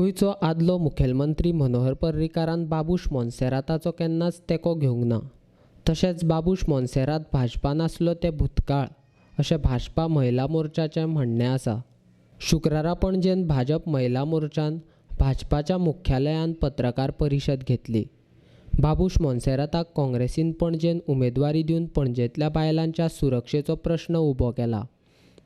गोंयचो आदलो मुखेलमंत्री मनोहर पर्रीकारान बाबूश मोन्सेराताचो केन्नाच तेंको घेवंक ना. तशेंच बाबूश मोन्सेरात भाजपान आसलो ते भुतकाळ अशें भाजपा महिला मोर्चाचें म्हणणें आसा. शुक्रारा पणजेन भाजप महिला मोर्चान भाजपाच्या मुख्यालयान पत्रकार परिशद घेतली. बाबूश मोन्सेराताक काँग्रेसीन पणजेन उमेदवारी दिवन पणजेंतल्या बायलांच्या सुरक्षेचो प्रश्न उबो केला.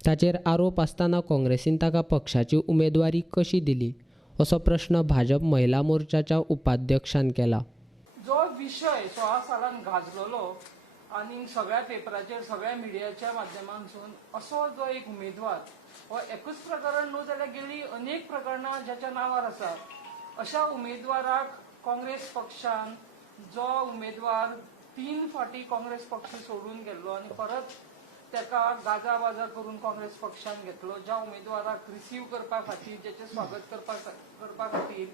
ताचेर आरोप आसतना काँग्रेसीन ताका पक्षाची उमेदवारी कशी दिली असो प्रश्न भाजप महिला मोर्चाच्या उपाध्यक्षान केला. जो विशय 16 सालान गाजलेलो आनी सगळ्या पेपराचेर सगळ्या मिडियाच्या माध्यमांतसून असो जो एक उमेदवार हो एकूच प्रकरण न्हू जाल्यार गेली अनेक प्रकरणां ज्याच्या नांवार आसा अशा उमेदवाराक काँग्रेस पक्षान जो उमेदवार 3 फावटी काँग्रेस पक्ष सोडून गेल्लो आनी परत तेका गाजा बाजा करून काँग्रेस पक्षान घेतलो. ज्या उमेदवाराक रिसीव करपा खातीर जेचे स्वागत करपा खातीर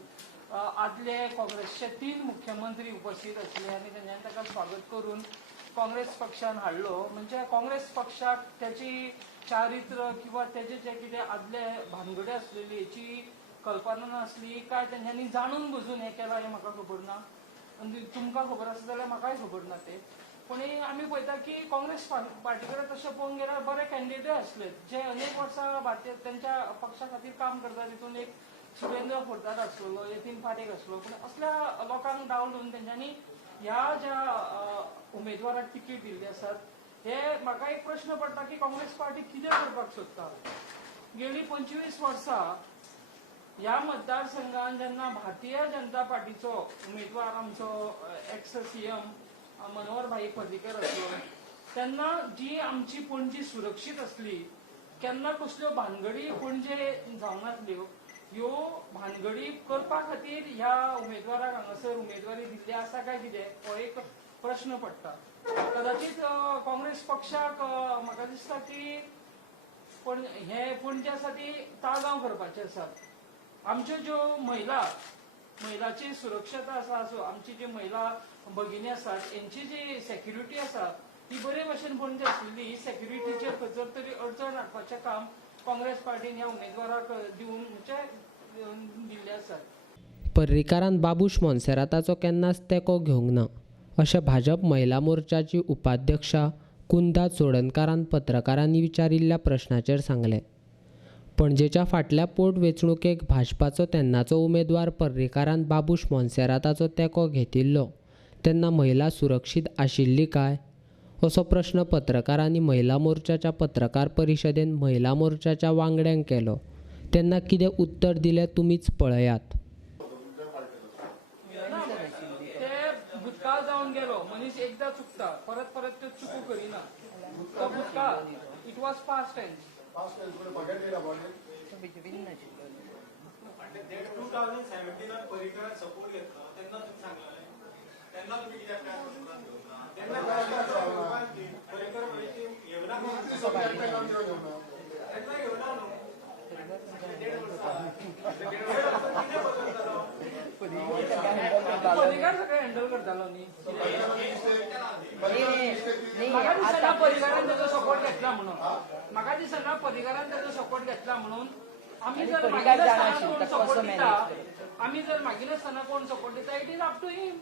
आदले काँग्रेसचे 3 मुख्यमंत्री उपस्थित आसले आनी तेंच्यांनी ताका स्वागत करून काँग्रेस पक्षान हाडलो. म्हणजे काँग्रेस पक्षाक त्याची चारित्र किंवा तेजे जे कितें आदले भानगडी आसलेली हेची कल्पना नासली काय तेंच्यांनी जाणून बुजून हें केलां हें म्हाका खबर ना. आनी तुमकां खबर आसा जाल्यार म्हाकाय खबर ना तें. पूण आमी पळयता की काँग्रेस पार्टी कडेन तशें पळोवंक गेल्यार बरे कॅन्डिडेट आसले जे अनेक वर्सां भारतीय तेंच्या पक्षा खातीर काम करता. तितून एक सुरेंद्र फुर्ताद आसलो, यतीन पारेख आसलो. पूण असल्या लोकांक डावलून तेंच्यांनी ह्या ज्या उमेदवाराक तिकीट दिल्ली आसात हे म्हाका एक प्रश्न पडटा की काँग्रेस पार्टी कितें करपाक सोदता. गेली 25 वर्सां ह्या मतदारसंघात जेन्ना भारतीय जनता पार्टीचो उमेदवार आमचो एक्स सीएम मनोहर भाई पर्रीकर आसलो तेन्ना जी आमची पणजी सुरक्षीत आसली केन्ना कसल्यो भानगडी पणजे जावंक नासल्यो. ह्यो भानगडी करपा खातीर ह्या उमेदवाराक हांगासर उमेदवारी दिल्ली आसा काय कितें हो एक प्रश्न पडटा. कदाचित काँग्रेस पक्षाक म्हाका दिसता की हे पणजे आसा ती ताळगांव करपाचे आसात. आमच्यो ज्यो महिलाची सुरक्षता आसा आमची जी महिला भगिनी आसात यांची जी सेक्युरिटी आसा ती बरे भशेन पणजे आसलेली. ही सेक्युरिटीचेर खंयसर तरी अडचण हाडपाचें काम काँग्रेस पार्टीन ह्या उमेदवाराक दिवन दिल्ले आसात. पर्रीकारान बाबूश मोन्सेराताचो केन्नाच तेंको घेवंक ना अशें भाजप महिला मोर्चाची उपाध्यक्षा कुंदा चोडणकारान पत्रकारांनी विचारिल्ल्या प्रश्नाचेर सांगलें. पणजेच्या फाटल्या पोट वेंचणुकेक भाजपाचो तेन्नाचो उमेदवार पर्रीकारान बाबूश मोन्सेराताचो तेंको घेतिल्लो तेन्ना महिला सुरक्षीत आशिल्ली काय असो प्रश्न पत्रकारांनी महिला मोर्चाच्या पत्रकार परिशदेन महिला मोर्चाच्या वांगड्यांक केलो. तेन्ना कितें उत्तर दिलें तुमीच पळयात. ते भूतकाळ जावन गेलो. मनीस एकदा चुकता परत परत तो चुकू करिना. तो भूतकाळ इट वॉज पास्ट टेन्स. 2017 पर्रीकरान सपोर्ट घेतलो तेन्ना तुम्ही सांगलें तेन्ना तुम्ही कित्याक काय करना तेन्ना पर्रीकर म्हणजे येवना तेन्ना येवना न्हू पर्रीकार सगळें हँडल करतालो न्ही. म्हाका दिसना पर्रीकारान तेजो सपोर्ट घेतला म्हणून. म्हाका दिसना पर्रीकारान तेजो सपोर्ट घेतला म्हणून. आमी जर मागीर सपोर्ट दिता आमी जर मागीर आसतना कोण सपोर्ट दिता इट इज अप टू हिम.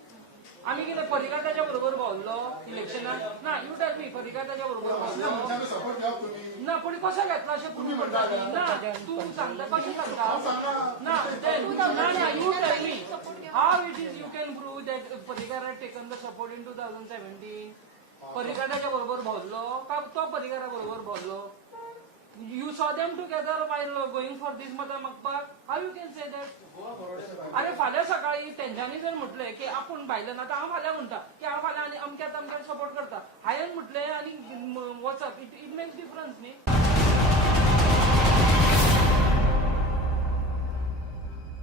आमी कितें पर्रीकार ताच्या बरोबर भोंवलो इलेक्शनाक ना. यू टेल मी पर्रीकार ताच्या बरोबर भोंवलो ना. पूण कसो घेतला अशें तुमी म्हणटा ना. तूं सांगता कशें सांगता ना. You tell me how it is you can prove that Parrikar had taken the support in 2017. Parrikar ताच्या बरोबर भोंवलो का तो पर्रीकारा बरोबर भोंवलो. You saw them together while going for this mother makbar. How you can say that? अरे फाल्यां सकाळी तेंच्यांनी जर म्हटलें की आपूण भायल्यान आतां हांव फाल्यां म्हणटा की हांव फाल्यां आनी अमक्याक सपोर्ट करता हांवें म्हटलें आनी वचप इट मेक्स डिफरन्स न्ही.